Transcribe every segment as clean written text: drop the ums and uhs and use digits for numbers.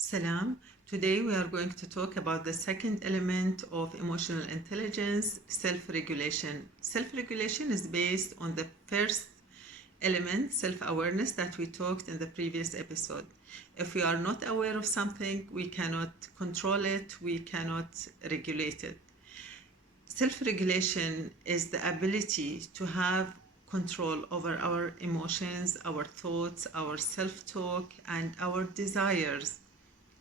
Salam. Today we are going to talk about the second element of emotional intelligence, self-regulation. Self-regulation is based on the first element, self-awareness, that we talked in the previous episode. If we are not aware of something, we cannot control it, we cannot regulate it. Self-regulation is the ability to have control over our emotions, our thoughts, our self-talk, and our desires.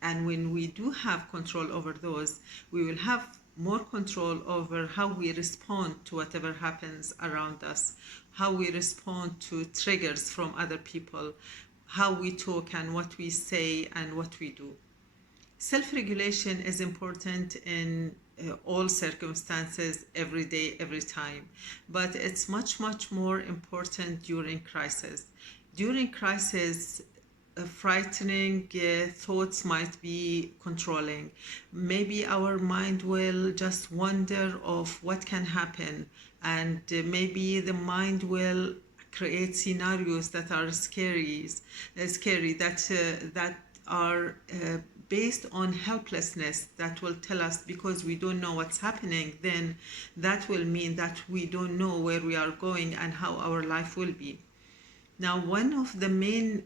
And when we do have control over those, we will have more control over how we respond to whatever happens around us, how we respond to triggers from other people, how we talk and what we say and what we do. Self-regulation is important in all circumstances, every day, every time, but it's much, much more important during crisis. During crisis, frightening thoughts might be controlling. Maybe our mind will just wonder of what can happen, and maybe the mind will create scenarios that are scary that are based on helplessness, that will tell us because we don't know what's happening, then that will mean that we don't know where we are going and how our life will be. Now, one of the main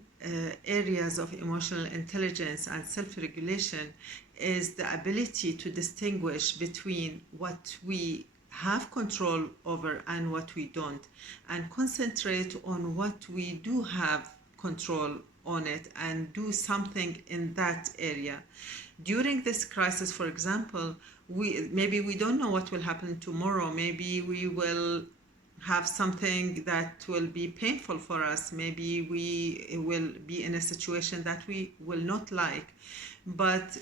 areas of emotional intelligence and self-regulation is the ability to distinguish between what we have control over and what we don't, and concentrate on what we do have control on it and do something in that area. During this crisis, for example, maybe we don't know what will happen tomorrow. Maybe we will have something that will be painful for us. Maybe we will be in a situation that we will not like. But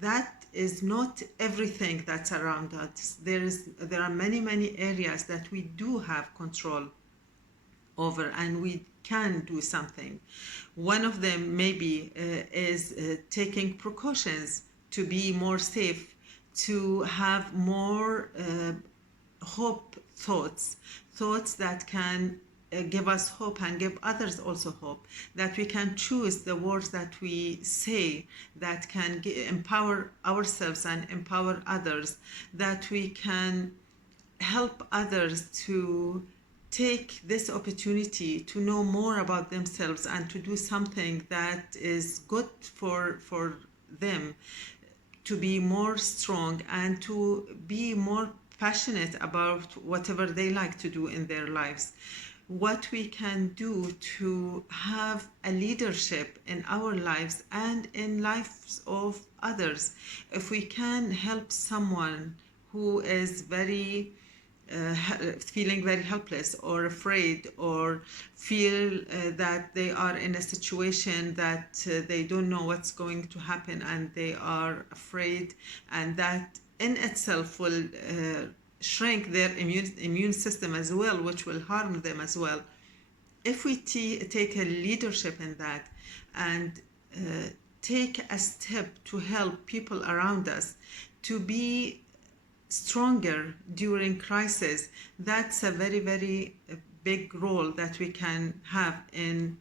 that is not everything that's around us. There are many areas that we do have control over and we can do something. One of them maybe is taking precautions to be more safe, to have more hope thoughts that can give us hope and give others also hope, that we can choose the words that we say that can empower ourselves and empower others, that we can help others to take this opportunity to know more about themselves and to do something that is good for them, to be more strong and to be more passionate about whatever they like to do in their lives. What we can do to have a leadership in our lives and in lives of others. If we can help someone who is feeling very helpless or afraid, or feel that they are in a situation that they don't know what's going to happen and they are afraid, and that in itself will shrink their immune system as well, which will harm them as well. If we take a leadership in that and take a step to help people around us to be stronger during crisis, that's a very big role that we can have in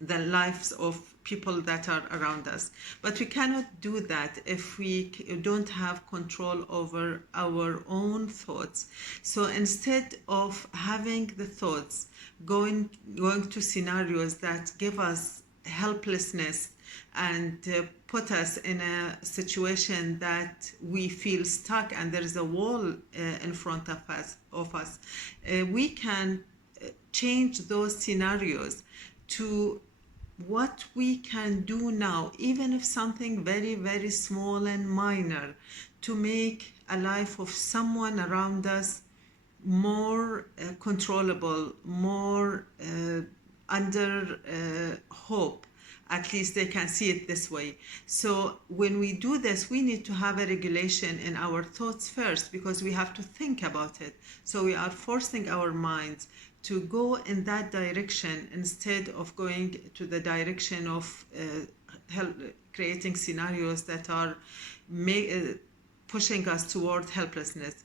the lives of people that are around us. But we cannot do that if we don't have control over our own thoughts. So instead of having the thoughts going to scenarios that give us helplessness and put us in a situation that we feel stuck and there's a wall in front of us, we can change those scenarios to what we can do now, even if something very small and minor, to make a life of someone around us more controllable, more under hope. At least they can see it this way. So when we do this, we need to have a regulation in our thoughts first, because we have to think about it. So we are forcing our minds to go in that direction instead of going to the direction of creating scenarios that are pushing us toward helplessness.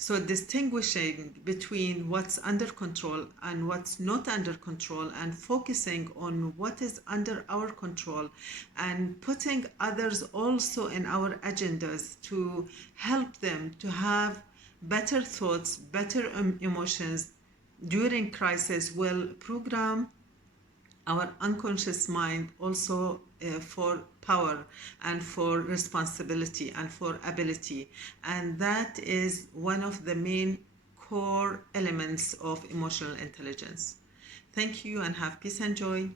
So distinguishing between what's under control and what's not under control, and focusing on what is under our control, and putting others also in our agendas to help them to have better thoughts, better emotions during crisis will program our unconscious mind also for power and for responsibility and for ability. And that is one of the main core elements of emotional intelligence. Thank you and have peace and joy.